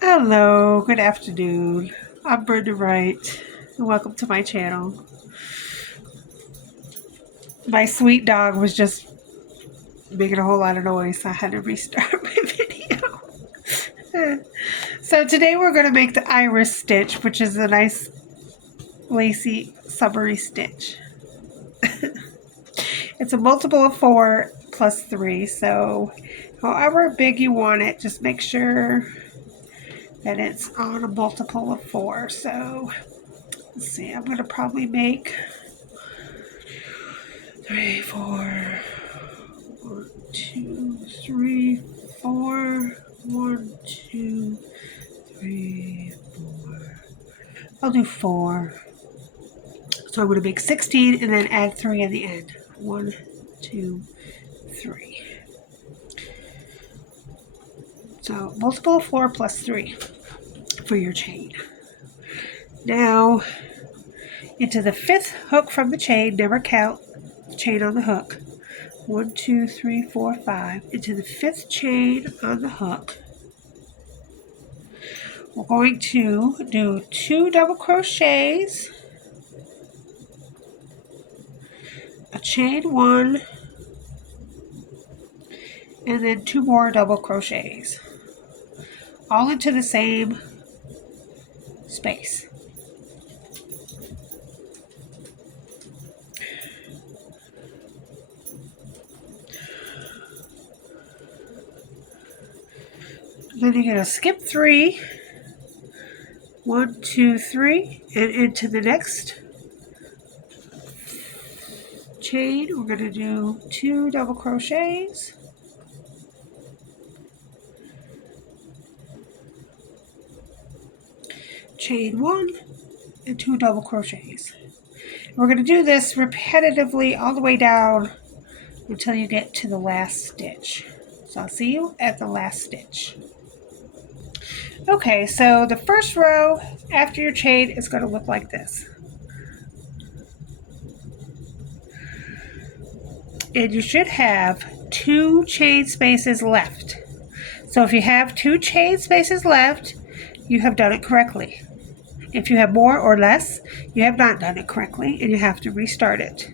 Hello, good afternoon. I'm Brenda Wright, and welcome to my channel. My sweet dog was just making a whole lot of noise, so I had to restart my video. So today we're going to make the iris stitch, which is a nice lacy summery stitch. It's a multiple of 4 plus 3, so however big you want it, just make sure that it's on a multiple of 4. So let's see, I'm going to probably make 3, 4, 1, 2, 3, 4, 1, 2, 3, 4. I'll do 4. So I'm going to make 16 and then add 3 at the end. 1, 2, 3. So multiple of 4 plus 3 for your chain. Now into the 5th hook from the chain, never count the chain on the hook. 1, 2, 3, 4, 5. Into the 5th chain on the hook. We're going to do 2 double crochets, a chain 1, and then 2 more double crochets, all into the same space. Then you're going to skip 3, 1, 2, 3, and into the next chain we're going to do 2 double crochets, chain 1, and 2 double crochets. We're going to do this repetitively all the way down until you get to the last stitch. So I'll see you at the last stitch. Okay, so the first row after your chain is going to look like this. And you should have 2 chain spaces left. So if you have 2 chain spaces left, you have done it correctly. If you have more or less, you have not done it correctly and you have to restart it.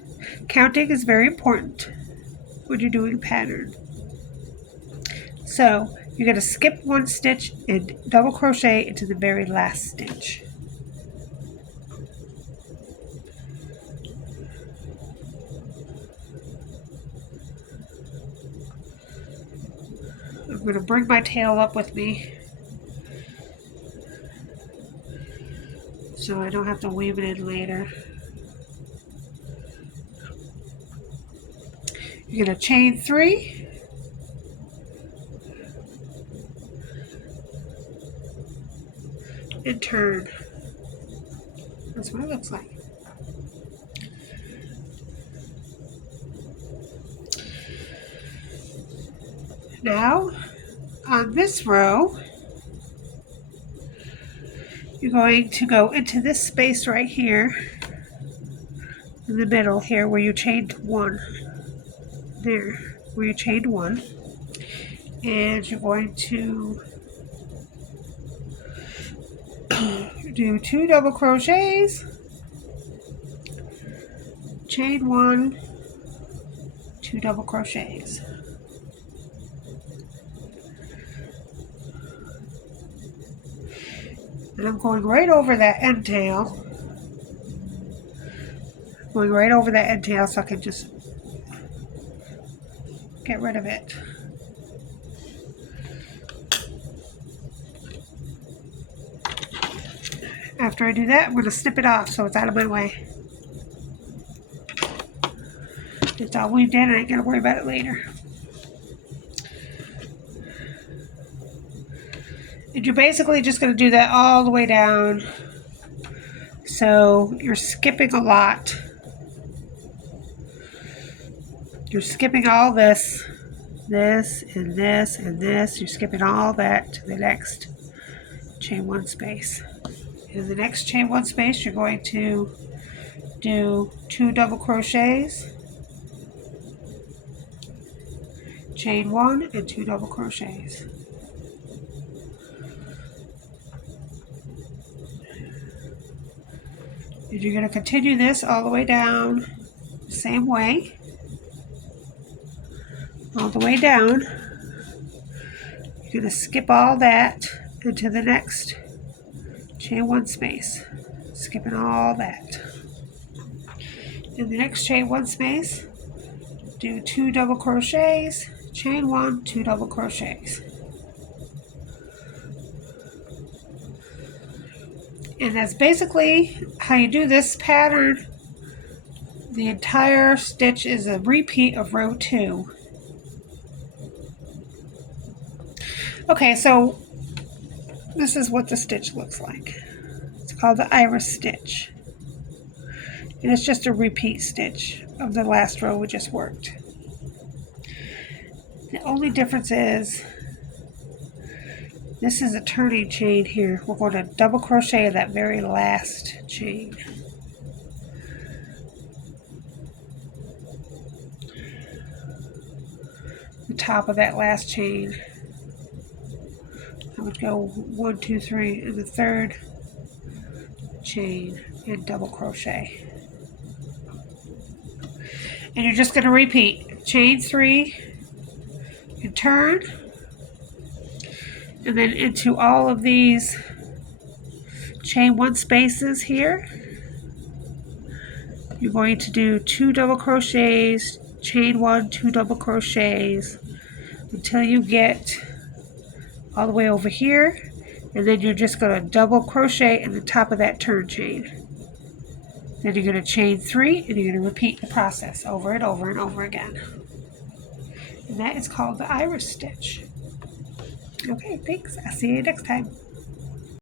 Counting is very important when you're doing a pattern. So you're going to skip 1 stitch and double crochet into the very last stitch. I'm going to bring my tail up with me so I don't have to weave it in later. You're going to chain 3, and turn. That's what it looks like. Now, on this row, you're going to go into this space right here, in the middle here where you chained 1. There, where you chained 1. And you're going to do 2 double crochets, chain 1, 2 double crochets. And I'm going right over that end tail. Going right over that end tail so I can just get rid of it. After I do that, I'm going to snip it off so it's out of my way. It's all weaved in and I ain't going to worry about it later. And you're basically just going to do that all the way down. So you're skipping a lot. You're skipping all this, and this, and this. You're skipping all that to the next chain 1 space. In the next chain 1 space, you're going to do 2 double crochets, chain 1, and 2 double crochets. And you're going to continue this all the way down, same way, all the way down. You're going to skip all that into the next chain 1 space, skipping all that. In the next chain 1 space, do 2 double crochets, chain 1, 2 double crochets. And that's basically how you do this pattern. The entire stitch is a repeat of row 2. Okay, so this is what the stitch looks like. It's called the iris stitch. And it's just a repeat stitch of the last row we just worked. The only difference is this is a turning chain here. We're going to double crochet that very last chain. The top of that last chain. I would go 1, 2, 3 in the third chain and double crochet. And you're just going to repeat chain 3 and turn, and then into all of these chain 1 spaces here, you're going to do 2 double crochets, chain 1, 2 double crochets until you get all the way over here, and then you're just going to double crochet in the top of that turn chain. Then you're going to chain 3 and you're going to repeat the process over and over and over again. And that is called the iris stitch. Okay, thanks. I'll see you next time.